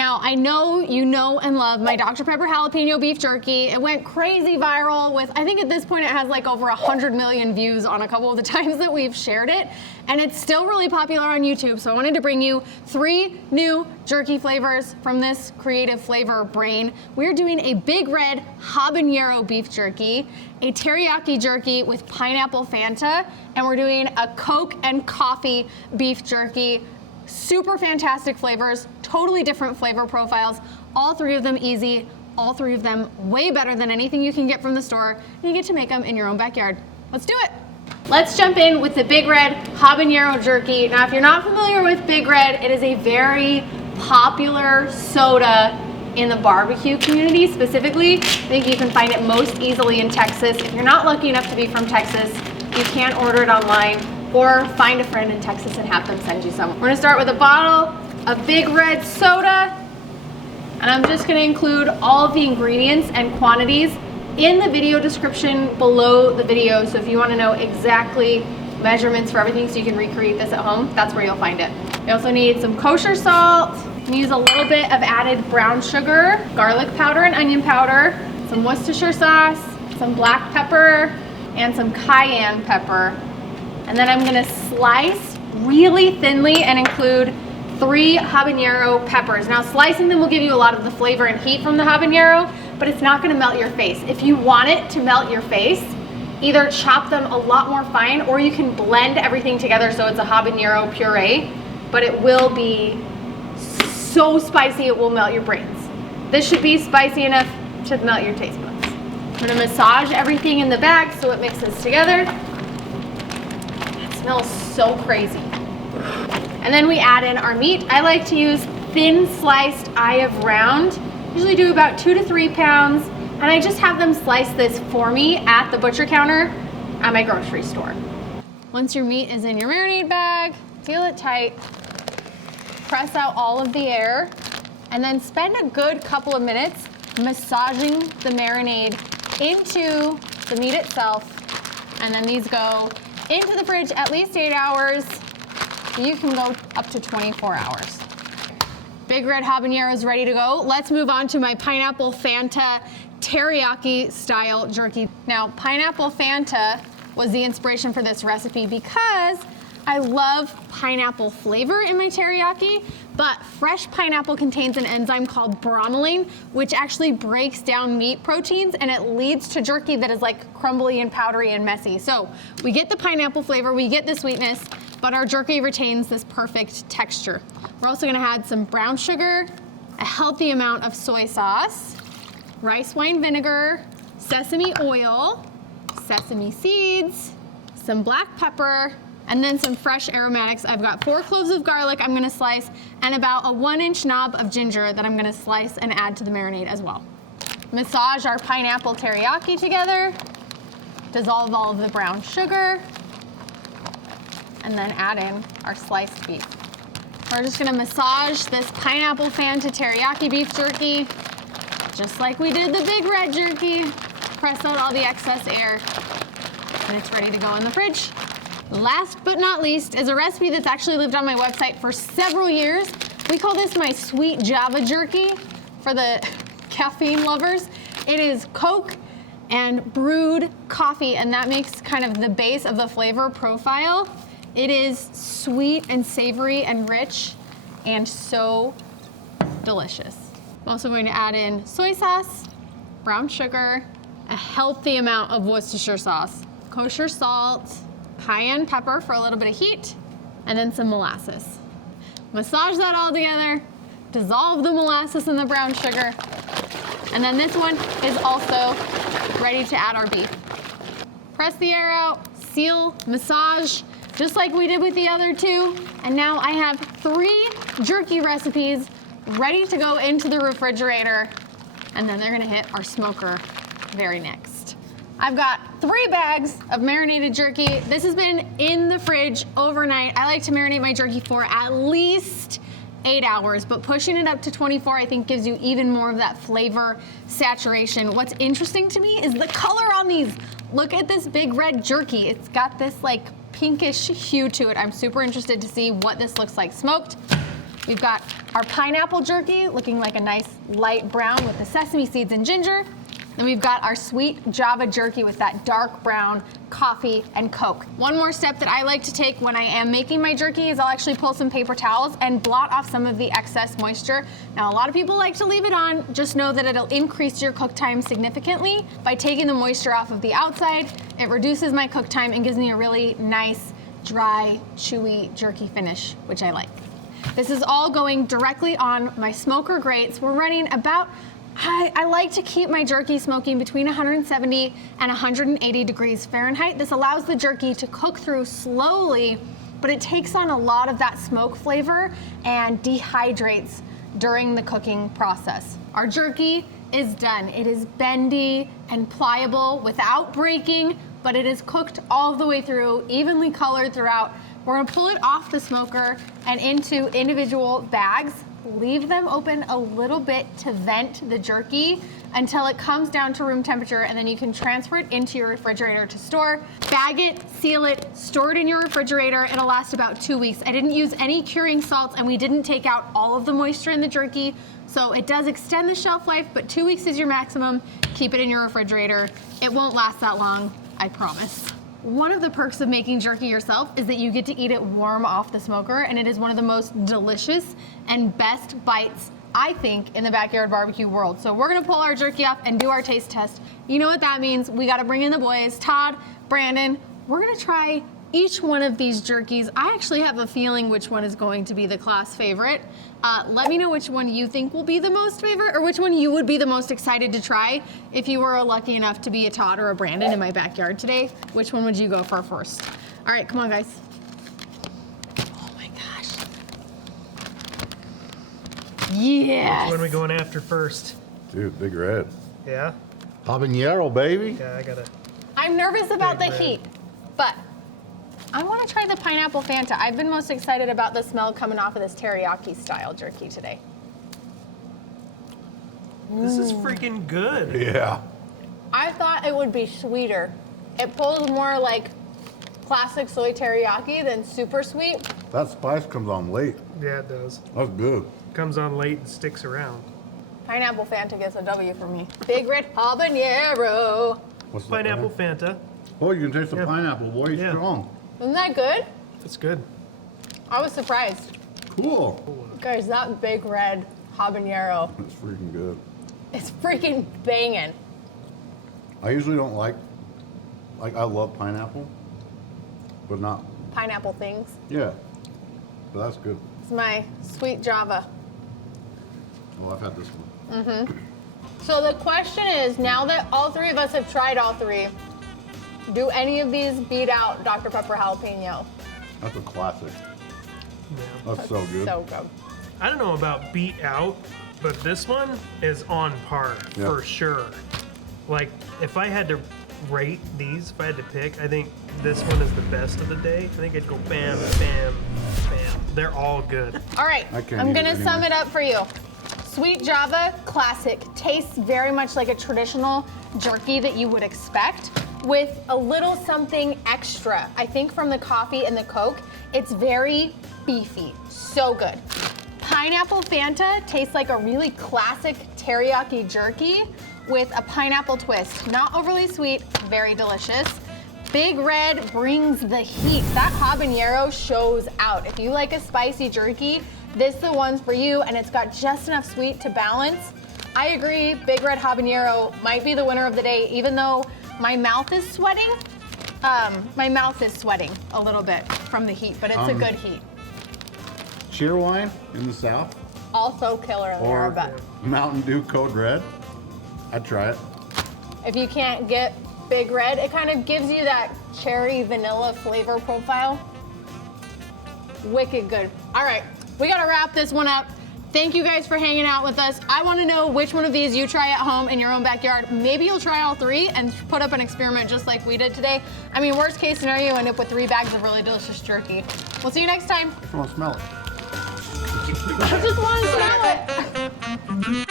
Now, I know you know and love my Dr. Pepper jalapeno beef jerky. It went crazy viral with, I think at this point it has like over 100 million views on a couple of the times that we've shared it. And it's still really popular on YouTube. So I wanted to bring you 3 new jerky flavors from this creative flavor brain. We're doing a Big Red Habanero beef jerky, a teriyaki jerky with Pineapple Fanta, and we're doing a Coke and coffee beef jerky. Super fantastic flavors, totally different flavor profiles, all 3 of them easy, all 3 of them way better than anything you can get from the store, and you get to make them in your own backyard. Let's do it. Let's jump in with the Big Red Habanero Jerky. Now, if you're not familiar with Big Red, it is a very popular soda in the barbecue community specifically. I think you can find it most easily in Texas. If you're not lucky enough to be from Texas, you can order it online or find a friend in Texas and have them send you some. We're gonna start with a bottle of Big Red soda, and I'm just gonna include all of the ingredients and quantities in the video description below the video. So if you wanna know exactly measurements for everything so you can recreate this at home, that's where you'll find it. You also need some kosher salt. You can use a little bit of added brown sugar, garlic powder and onion powder, some Worcestershire sauce, some black pepper, and some cayenne pepper. And then I'm gonna slice really thinly and include 3 habanero peppers. Now, slicing them will give you a lot of the flavor and heat from the habanero, but it's not gonna melt your face. If you want it to melt your face, either chop them a lot more fine or you can blend everything together so it's a habanero puree, but it will be so spicy it will melt your brains. This should be spicy enough to melt your taste buds. I'm gonna massage everything in the bag so it mixes together. Smells so crazy. And then we add in our meat. I like to use thin sliced eye of round. Usually do about 2 to 3 pounds. And I just have them slice this for me at the butcher counter at my grocery store. Once your meat is in your marinade bag, seal it tight, press out all of the air, and then spend a good couple of minutes massaging the marinade into the meat itself. And then these go into the fridge at least 8 hours. You can go up to 24 hours. Big Red Habanero is ready to go. Let's move on to my Pineapple Fanta teriyaki style jerky. Now, Pineapple Fanta was the inspiration for this recipe because I love pineapple flavor in my teriyaki, but fresh pineapple contains an enzyme called bromelain, which actually breaks down meat proteins, and it leads to jerky that is like crumbly and powdery and messy. So we get the pineapple flavor, we get the sweetness, but our jerky retains this perfect texture. We're also gonna add some brown sugar, a healthy amount of soy sauce, rice wine vinegar, sesame oil, sesame seeds, some black pepper, and then some fresh aromatics. I've got 4 cloves of garlic I'm gonna slice, and about a 1-inch knob of ginger that I'm gonna slice and add to the marinade as well. Massage our pineapple teriyaki together, dissolve all of the brown sugar, and then add in our sliced beef. We're just gonna massage this Pineapple Fanta teriyaki beef jerky, just like we did the Big Red jerky. Press out all the excess air, and it's ready to go in the fridge. Last but not least is a recipe that's actually lived on my website for several years. We call this my sweet Java jerky for the caffeine lovers. It is Coke and brewed coffee, and that makes kind of the base of the flavor profile. It is sweet and savory and rich and so delicious. I'm also going to add in soy sauce, brown sugar, a healthy amount of Worcestershire sauce, kosher salt, cayenne pepper for a little bit of heat, and then some molasses. Massage that all together, dissolve the molasses and the brown sugar, and then this one is also ready to add our beef. Press the air out, seal, massage, just like we did with the other 2, and now I have 3 jerky recipes ready to go into the refrigerator, and then they're gonna hit our smoker very next. I've got 3 bags of marinated jerky. This has been in the fridge overnight. I like to marinate my jerky for at least 8 hours, but pushing it up to 24 I think gives you even more of that flavor saturation. What's interesting to me is the color on these. Look at this Big Red jerky. It's got this like pinkish hue to it. I'm super interested to see what this looks like smoked. We've got our pineapple jerky looking like a nice light brown with the sesame seeds and ginger. Then we've got our sweet Java jerky with that dark brown coffee and Coke. One more step that I like to take when I am making my jerky is I'll actually pull some paper towels and blot off some of the excess moisture. Now, a lot of people like to leave it on. Just know that it'll increase your cook time significantly. By taking the moisture off of the outside, it reduces my cook time and gives me a really nice, dry, chewy jerky finish, which I like. This is all going directly on my smoker grates. We're running about, I like to keep my jerky smoking between 170 and 180 degrees Fahrenheit. This allows the jerky to cook through slowly, but it takes on a lot of that smoke flavor and dehydrates during the cooking process. Our jerky is done. It is bendy and pliable without breaking, but it is cooked all the way through, evenly colored throughout. We're gonna pull it off the smoker and into individual bags. Leave them open a little bit to vent the jerky until it comes down to room temperature, and then you can transfer it into your refrigerator to store. Bag it, seal it, store it in your refrigerator. It'll last about 2 weeks. I didn't use any curing salts, and we didn't take out all of the moisture in the jerky, so it does extend the shelf life, but 2 weeks is your maximum. Keep it in your refrigerator. It won't last that long, I promise. One of the perks of making jerky yourself is that you get to eat it warm off the smoker, and it is one of the most delicious and best bites, I think, in the backyard barbecue world. So we're gonna pull our jerky off and do our taste test. You know what that means. We gotta bring in the boys, Todd, Brandon. We're gonna try each one of these jerkies. I actually have a feeling which one is going to be the class favorite. Let me know which one you think will be the most favorite, or which one you would be the most excited to try if you were lucky enough to be a Todd or a Brandon in my backyard today. Which one would you go for first? All right, come on, guys. Oh my gosh. Yes. Which one are we going after first? Dude, Big Red. Yeah? Habanero, baby. Yeah, I gotta. I'm nervous about the Big Red. heat, but I want to try the Pineapple Fanta. I've been most excited about the smell coming off of this teriyaki style jerky today. This is freaking good. Yeah. I thought it would be sweeter. It pulls more like classic soy teriyaki than super sweet. That spice comes on late. Yeah, it does. That's good. Comes on late and sticks around. Pineapple Fanta gets a W for me. Big Red Habanero. What's that? Pineapple Fanta. Oh, you can taste the Yeah. pineapple. Boy, he's Yeah. strong. Isn't that good? It's good. I was surprised. Cool. Guys, that Big Red Habanero That's freaking good. is freaking banging. I usually don't like I love pineapple, but not, Pineapple things. yeah. But that's good. It's my sweet Java. Oh, I've had this one. So the question is, now that all three of us have tried all three, do any of these beat out Dr. Pepper Jalapeno? That's a classic. Yeah. That's so good. So good. I don't know about beat out, but this one is on par Yeah. for sure. Like, if I had to rate these, if I had to pick, I think this one is the best of the day. I think I'd go bam, bam, bam. They're all good. All right, I can't I'm eat it gonna sum anyway. it up for you. Sweet Java, classic. Tastes very much like a traditional jerky that you would expect, with a little something extra. I think from the coffee and the Coke, it's very beefy. So good. Pineapple Fanta tastes like a really classic teriyaki jerky with a pineapple twist. Not overly sweet, very delicious. Big Red brings the heat. That habanero shows out. If you like a spicy jerky, this is the one's for you, and it's got just enough sweet to balance. I agree, Big Red Habanero might be the winner of the day, even though my mouth is sweating. My mouth is sweating a little bit from the heat, but it's a good heat. Cheer wine in the South Also killer in the or Arabette. Mountain Dew Code Red. I'd try it. If you can't get Big Red, it kind of gives you that cherry vanilla flavor profile. Wicked good. All right, we gotta wrap this one up. Thank you guys for hanging out with us. I wanna know which one of these you try at home in your own backyard. Maybe you'll try all three and put up an experiment just like we did today. I mean, worst case scenario, you end up with 3 bags of really delicious jerky. We'll see you next time. I want to smell it. I just wanna smell it.